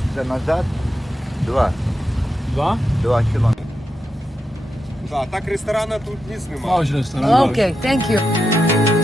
вертатися назад 2 Два? кілометри. Так, так ресторана тут ніц немає. Лаунж ресторан. Okay, thank you.